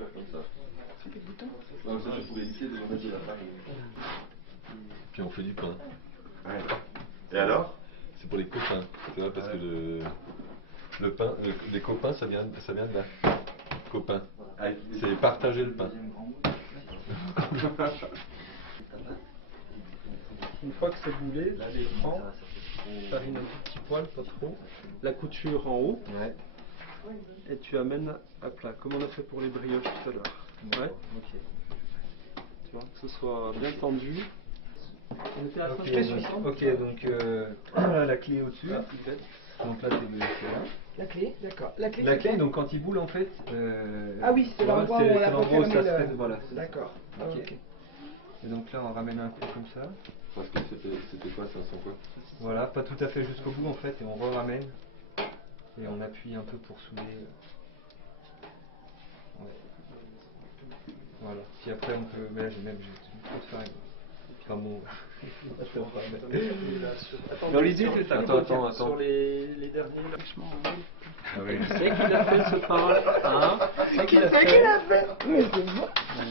faire comme ça. C'est des boutons. Non, ça, je pourrais éviter de mettre de la farine. Puis on fait du pain. Ouais. Et alors? C'est pour les copains, tu vois, parce que le pain, les copains, ça vient de là. Copain. C'est partager le pain. Une fois que c'est boulé, là, les prends, farine un tout petit poil, pas trop, la couture en haut, Ouais. et tu amènes à plat, comme on a fait pour les brioches tout à l'heure. Ouais. Ok. Tu vois, que ce soit bien tendu. On était à Ok, donc la clé au-dessus. Donc là, c'est là. La clé, d'accord. La clé, La c'est clé, quoi? donc quand il boule en fait. Ah oui, c'est l'endroit où on a pas l'endroit où ça fermé se fait. le... Voilà. D'accord. Ok. Ok. Et donc là, on ramène un peu comme ça. Parce que c'était quoi, ça sent quoi? Voilà, pas tout à fait jusqu'au bout en fait, et on re-ramène. Et on appuie un peu pour souder. Ouais. Voilà. Puis après, on peut. Mais là, j'ai trop de farine. Enfin bon. Dans l'idée, c'est ça. Attends. Sur les derniers. Ah oui. C'est qui l'a fait ce pain, hein? C'est qui l'a fait? Mais c'est bon.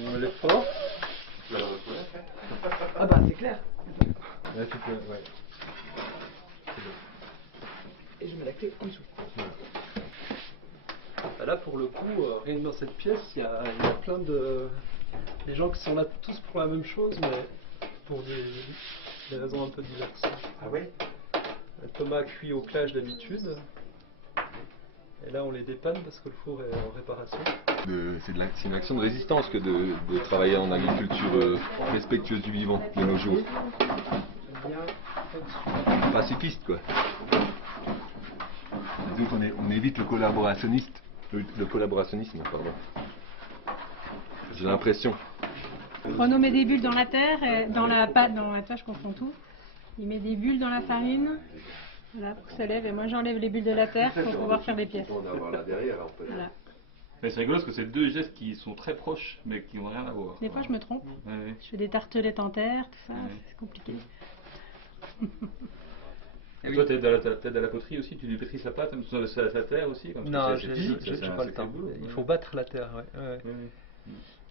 On est fort. Tu vas le retrouver? Ah bah c'est clair. Là, tu peux. Ouais. Et je mets la clé en dessous. Bah là, pour le coup, rien que dans cette pièce, il y a plein de... des gens qui sont là tous pour la même chose, mais pour des raisons un peu diverses. Ah oui. Thomas cuit au clash d'habitude. Et là, on les dépanne parce que le four est en réparation. C'est une action de résistance que de travailler en agriculture respectueuse du vivant de nos jours. Pacifiste, quoi. Donc on évite le collaborationnisme, pardon. J'ai l'impression. Renaud met des bulles dans la terre, dans la pâte, je confonds tout. Il met des bulles dans la farine, voilà, pour que ça lève, et moi j'enlève les bulles de la terre pour pouvoir faire des pièces. Là derrière, en fait. Voilà. Mais c'est rigolo parce que c'est deux gestes qui sont très proches mais qui n'ont rien à voir. Des fois je me trompe, Ouais. je fais des tartelettes en terre, tout ça, Ouais. c'est compliqué. Et toi, peut-être à la poterie aussi, tu lui pétris sa pâte, sa terre aussi comme Non, c'est j'ai petit, pas le temps. boulot. Il faut battre la terre, ouais.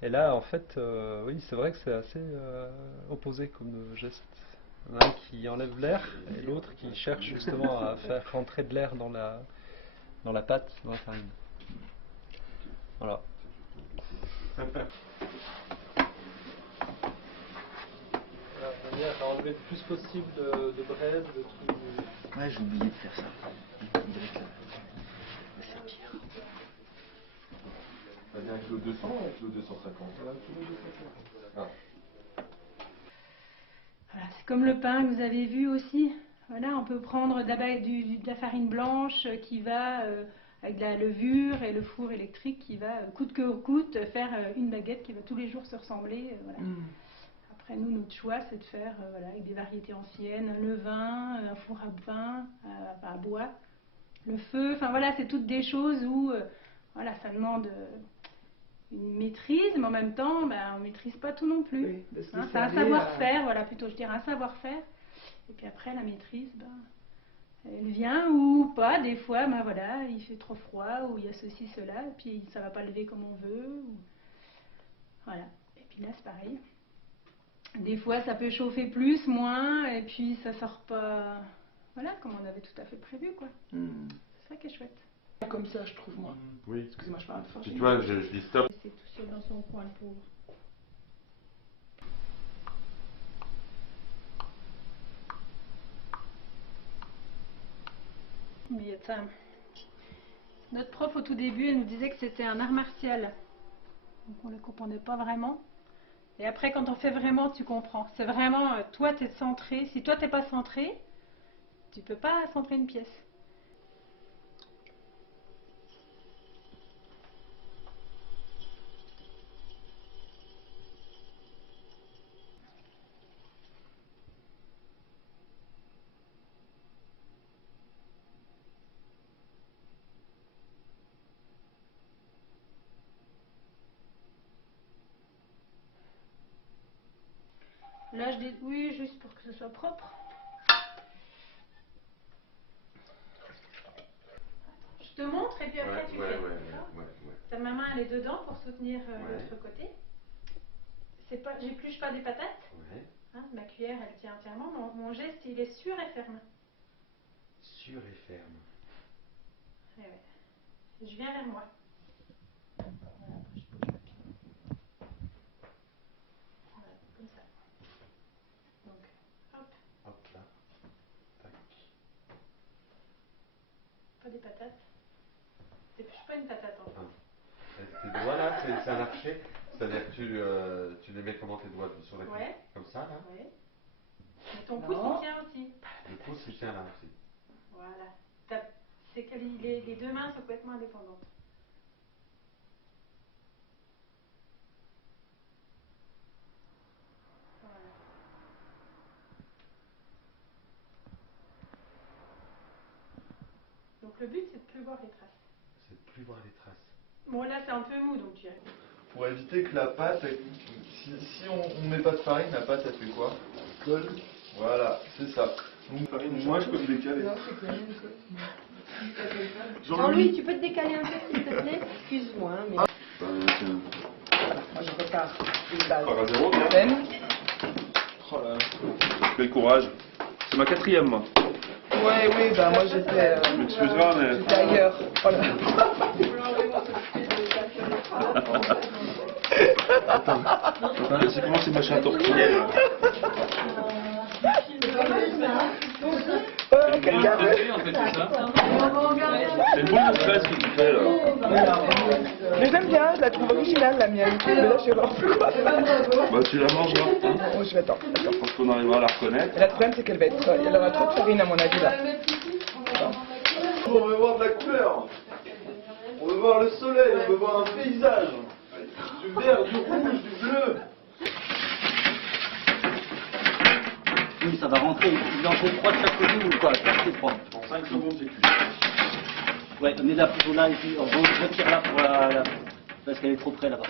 Et là, en fait, oui, c'est vrai que c'est assez opposé comme geste. Il y en a un qui enlève l'air et l'autre qui cherche justement à faire rentrer de l'air dans la pâte, dans la farine. Voilà. Voilà, de manière à enlever le plus possible de braise, de trucs. Ouais, j'ai oublié de faire ça. On dirait que c'est pire. Ça vient avec le 200 ou avec le 250? Ah. Voilà, c'est comme le pain que vous avez vu aussi. Voilà, on peut prendre de la farine blanche qui va avec de la levure et le four électrique qui va coûte que coûte faire une baguette qui va tous les jours se ressembler. Voilà. Après nous, notre choix c'est de faire voilà, avec des variétés anciennes, un levain, un four à pain, à bois, le feu. Enfin voilà, c'est toutes des choses où voilà, ça demande une maîtrise, mais en même temps, ben, on ne maîtrise pas tout non plus. Oui, de se Hein, laisser c'est un aller savoir-faire, voilà, plutôt je dirais un savoir-faire. Et puis après, la maîtrise, ben, elle vient ou pas. Des fois, ben, voilà, il fait trop froid, ou il y a ceci, cela, et puis ça ne va pas lever comme on veut. Voilà. Et puis là, c'est pareil. Des fois, ça peut chauffer plus, moins, et puis ça sort pas, voilà, comme on avait tout à fait prévu, quoi. C'est ça qui est chouette. Comme ça, je trouve, moi. Oui. Excusez-moi, je parle un peu fort. Tu vois, je dis stop. C'est tout seul dans son coin, le pauvre. Mais ça, notre prof au tout début, elle nous disait que c'était un art martial. Donc on ne le comprenait pas vraiment. Et après, quand on fait vraiment, tu comprends. C'est vraiment, toi, tu es centré. Si toi, tu n'es pas centré, tu peux pas centrer une pièce. Là, je dis oui, juste pour que ce soit propre. Je te montre et puis après tu fais. Ouais. ma main elle est dedans pour soutenir l'autre côté. J'épluche pas des patates. Ouais. Hein, ma cuillère elle tient entièrement. Mon geste il est sûr et ferme. Sûr et ferme. Et ouais. Je viens vers moi. Voilà, après, je bouge le pied. Voilà, comme ça. Donc, hop, Hop là. Tac. pas des patates. J'épluche pas une patate en fait. Tes doigts là, c'est un archet. C'est-à-dire que tu les mets comment tes doigts sur la cuisse? Ouais. Comme ça là? Ouais. Mais ton pouce il tient aussi. Le pouce il tient là aussi. Voilà. C'est que les deux mains sont complètement indépendantes. Voilà. Donc le but c'est de plus voir les traces. C'est de plus voir les traces. Bon là c'est un peu mou donc tu y arrives. Pour éviter que la pâte, si on met pas de farine, la pâte elle fait quoi? Colle. Voilà, c'est ça. Donc, moi je peux me décaler. Jean-Louis, tu peux te décaler un peu s'il te plaît? Excuse-moi, mais... Moi, je repars. Une balle. Par à zéro, bien. Peine. Oh là. Quel courage. C'est ma 4e, moi. Ouais, oui, bah moi j'étais Tu m'excuseras, mais. j'étais ailleurs. Voilà. C'est comment ces machins tortillés là? Quelqu'un veut. En fait, c'est ça. C'est une boule de fraise que tu fais là. Mais j'aime bien, je la trouve originale la mienne. Mais là je sais pas plus quoi. Bah tu la manges là. Oh, je vais attendre. Je pense qu'on arrivera à la reconnaître. Et là, le problème c'est qu'elle va être. Elle aura trop de farine à mon avis là. On veut voir de la couleur. On veut voir le soleil, on veut voir un paysage. Du vert, du rouge, du bleu. Oui, ça va rentrer. Il en faut 3 de chaque côté ou quoi? 4 et 3. En 5 secondes c'est cuit. Ouais, mets-la plutôt là et puis on retire là pour la... parce qu'elle est trop près là-bas.